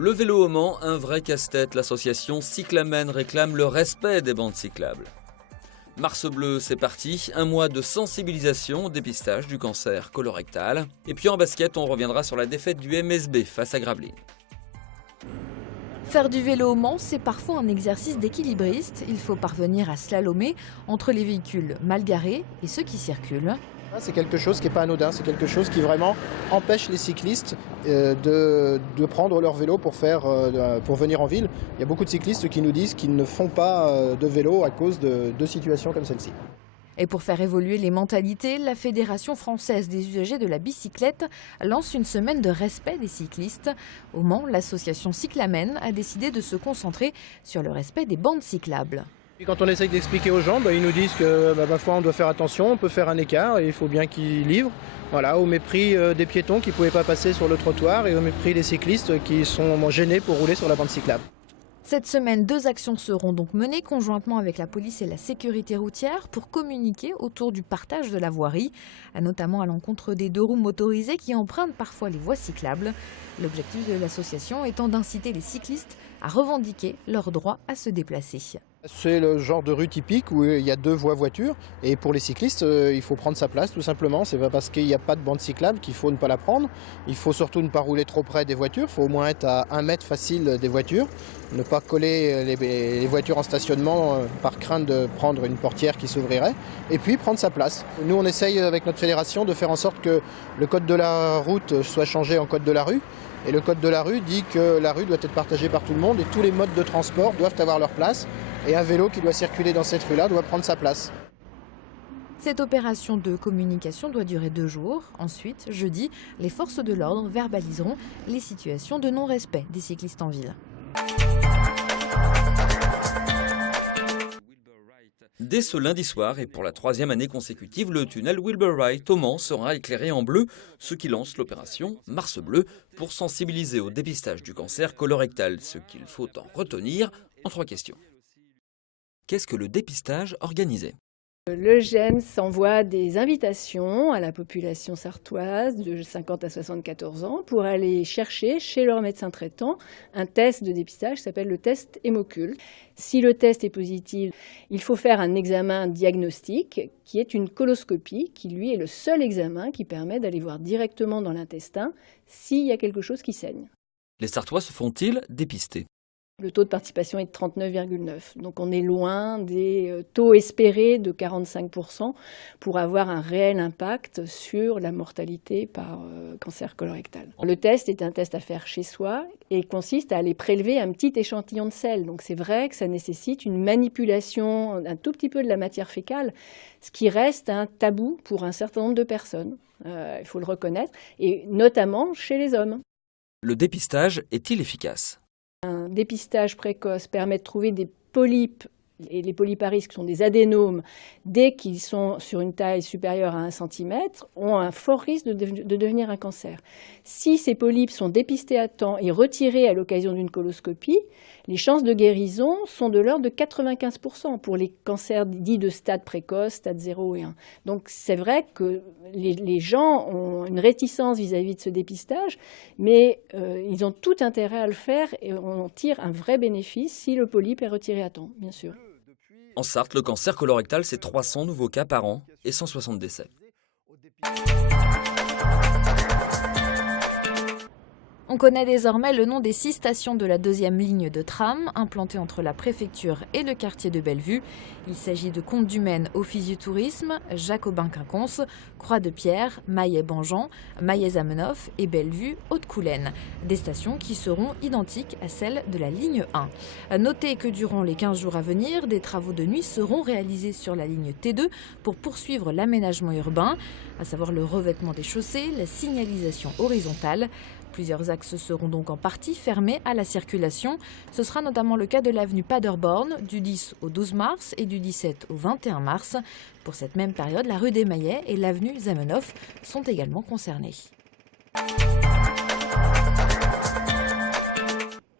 Le vélo au Mans, un vrai casse-tête. L'association Cyclamen réclame le respect des bandes cyclables. Mars bleu, c'est parti. Un mois de sensibilisation au dépistage du cancer colorectal. Et puis en basket, on reviendra sur la défaite du MSB face à Gravelines. Faire du vélo au Mans, c'est parfois un exercice d'équilibriste. Il faut parvenir à slalomer entre les véhicules mal garés et ceux qui circulent. C'est quelque chose qui n'est pas anodin, c'est quelque chose qui vraiment empêche les cyclistes de prendre leur vélo pour venir en ville. Il y a beaucoup de cyclistes qui nous disent qu'ils ne font pas de vélo à cause de situations comme celle-ci. Et pour faire évoluer les mentalités, la Fédération française des usagers de la bicyclette lance une semaine de respect des cyclistes. Au Mans, l'association Cyclamen a décidé de se concentrer sur le respect des bandes cyclables. Et quand on essaye d'expliquer aux gens, ils nous disent que parfois on doit faire attention, on peut faire un écart et il faut bien qu'ils livrent. Voilà, au mépris des piétons qui ne pouvaient pas passer sur le trottoir et au mépris des cyclistes qui sont gênés pour rouler sur la bande cyclable. Cette semaine, 2 actions seront donc menées conjointement avec la police et la sécurité routière pour communiquer autour du partage de la voirie, notamment à l'encontre des 2 roues motorisées qui empruntent parfois les voies cyclables. L'objectif de l'association étant d'inciter les cyclistes à revendiquer leur droit à se déplacer. C'est le genre de rue typique où il y a 2 voies voitures et pour les cyclistes, il faut prendre sa place tout simplement. C'est pas parce qu'il n'y a pas de bande cyclable qu'il faut ne pas la prendre. Il faut surtout ne pas rouler trop près des voitures. Il faut au moins être à 1 mètre facile des voitures. Ne pas coller les voitures en stationnement par crainte de prendre une portière qui s'ouvrirait. Et puis prendre sa place. Nous, on essaye avec notre fédération de faire en sorte que le code de la route soit changé en code de la rue. Et le code de la rue dit que la rue doit être partagée par tout le monde et tous les modes de transport doivent avoir leur place. Et un vélo qui doit circuler dans cette rue-là doit prendre sa place. Cette opération de communication doit durer 2 jours. Ensuite, jeudi, les forces de l'ordre verbaliseront les situations de non-respect des cyclistes en ville. Dès ce lundi soir et pour la 3e année consécutive, le tunnel Wilbur Wright au Mans sera éclairé en bleu, ce qui lance l'opération Mars bleu pour sensibiliser au dépistage du cancer colorectal. Ce qu'il faut en retenir en 3 questions. Qu'est-ce que le dépistage organisé ? Le GEMS envoie des invitations à la population sartoise de 50 à 74 ans pour aller chercher chez leur médecin traitant un test de dépistage qui s'appelle le test Hémocul. Si le test est positif, il faut faire un examen diagnostique qui est une coloscopie, qui lui est le seul examen qui permet d'aller voir directement dans l'intestin s'il y a quelque chose qui saigne. Les Sartois se font-ils dépister ? Le taux de participation est de 39,9. Donc on est loin des taux espérés de 45% pour avoir un réel impact sur la mortalité par cancer colorectal. Le test est un test à faire chez soi et consiste à aller prélever un petit échantillon de sel. Donc c'est vrai que ça nécessite une manipulation un tout petit peu de la matière fécale, ce qui reste un tabou pour un certain nombre de personnes. Il faut le reconnaître, et notamment chez les hommes. Le dépistage est-il efficace ? Un dépistage précoce permet de trouver des polypes, et les polypes à risque sont des adénomes, dès qu'ils sont sur une taille supérieure à 1 cm, ont un fort risque de devenir un cancer. Si ces polypes sont dépistés à temps et retirés à l'occasion d'une coloscopie, les chances de guérison sont de l'ordre de 95% pour les cancers dits de stade précoce, stade 0 et 1. Donc c'est vrai que les gens ont une réticence vis-à-vis de ce dépistage, mais ils ont tout intérêt à le faire et on tire un vrai bénéfice si le polype est retiré à temps, bien sûr. En Sarthe, le cancer colorectal, c'est 300 nouveaux cas par an et 160 décès. On connaît désormais le nom des 6 stations de la 2e ligne de tram, implantées entre la préfecture et le quartier de Bellevue. Il s'agit de Comte-du-Maine, Office du tourisme, Jacobin-Quinconce, Croix-de-Pierre, Maillet-Banjean, Maillet-Zamenhof et Bellevue, Haute-Coulaine. Des stations qui seront identiques à celles de la ligne 1. Notez que durant les 15 jours à venir, des travaux de nuit seront réalisés sur la ligne T2 pour poursuivre l'aménagement urbain, à savoir le revêtement des chaussées, la signalisation horizontale. Plusieurs axes seront donc en partie fermés à la circulation. Ce sera notamment le cas de l'avenue Paderborn du 10 au 12 mars et du 17 au 21 mars. Pour cette même période, la rue des Maillets et l'avenue Zamenhof sont également concernées.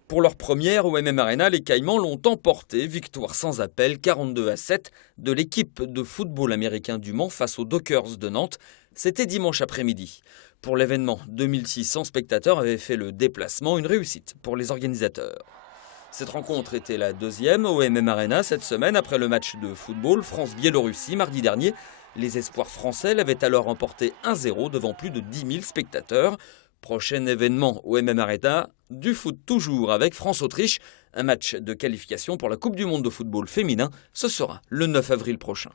Pour leur première au MM Arena, les Caïmans l'ont emporté. Victoire sans appel, 42-7 de l'équipe de football américain du Mans face aux Dockers de Nantes. C'était dimanche après-midi. Pour l'événement, 2600 spectateurs avaient fait le déplacement, une réussite pour les organisateurs. Cette rencontre était la deuxième au MM Arena cette semaine après le match de football France-Biélorussie mardi dernier. Les espoirs français l'avaient alors emporté 1-0 devant plus de 10 000 spectateurs. Prochain événement au MM Arena, du foot toujours avec France-Autriche. Un match de qualification pour la Coupe du Monde de football féminin, ce sera le 9 avril prochain.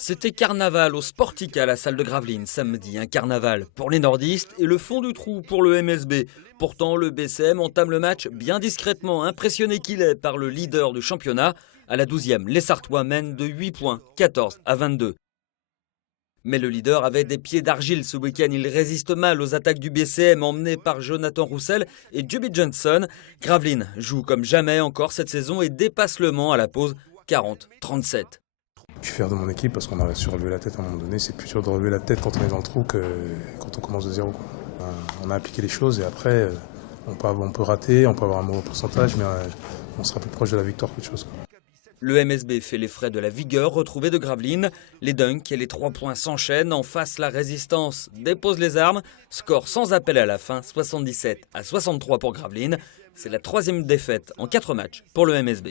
C'était carnaval au Sportica, la salle de Gravelines, samedi. Un carnaval pour les nordistes et le fond du trou pour le MSB. Pourtant, le BCM entame le match bien discrètement, impressionné qu'il est par le leader du championnat. À la 12e, les Sartois mènent de 8 points, 14-22. Mais le leader avait des pieds d'argile ce week-end. Il résiste mal aux attaques du BCM emmené par Jonathan Roussel et Juby Johnson. Gravelines joue comme jamais encore cette saison et dépasse Le Mans à la pause 40-37. Je suis fier de mon équipe parce qu'on a su relever la tête à un moment donné. C'est plus dur de relever la tête quand on est dans le trou que quand on commence de zéro. On a appliqué les choses et après, on peut rater, on peut avoir un mauvais pourcentage, mais on sera plus proche de la victoire qu'autre chose. Le MSB fait les frais de la vigueur retrouvée de Gravelines. Les dunks et les 3 points s'enchaînent. En face, la résistance dépose les armes. Score sans appel à la fin, 77-63 pour Gravelines. C'est la 3e défaite en 4 matchs pour le MSB.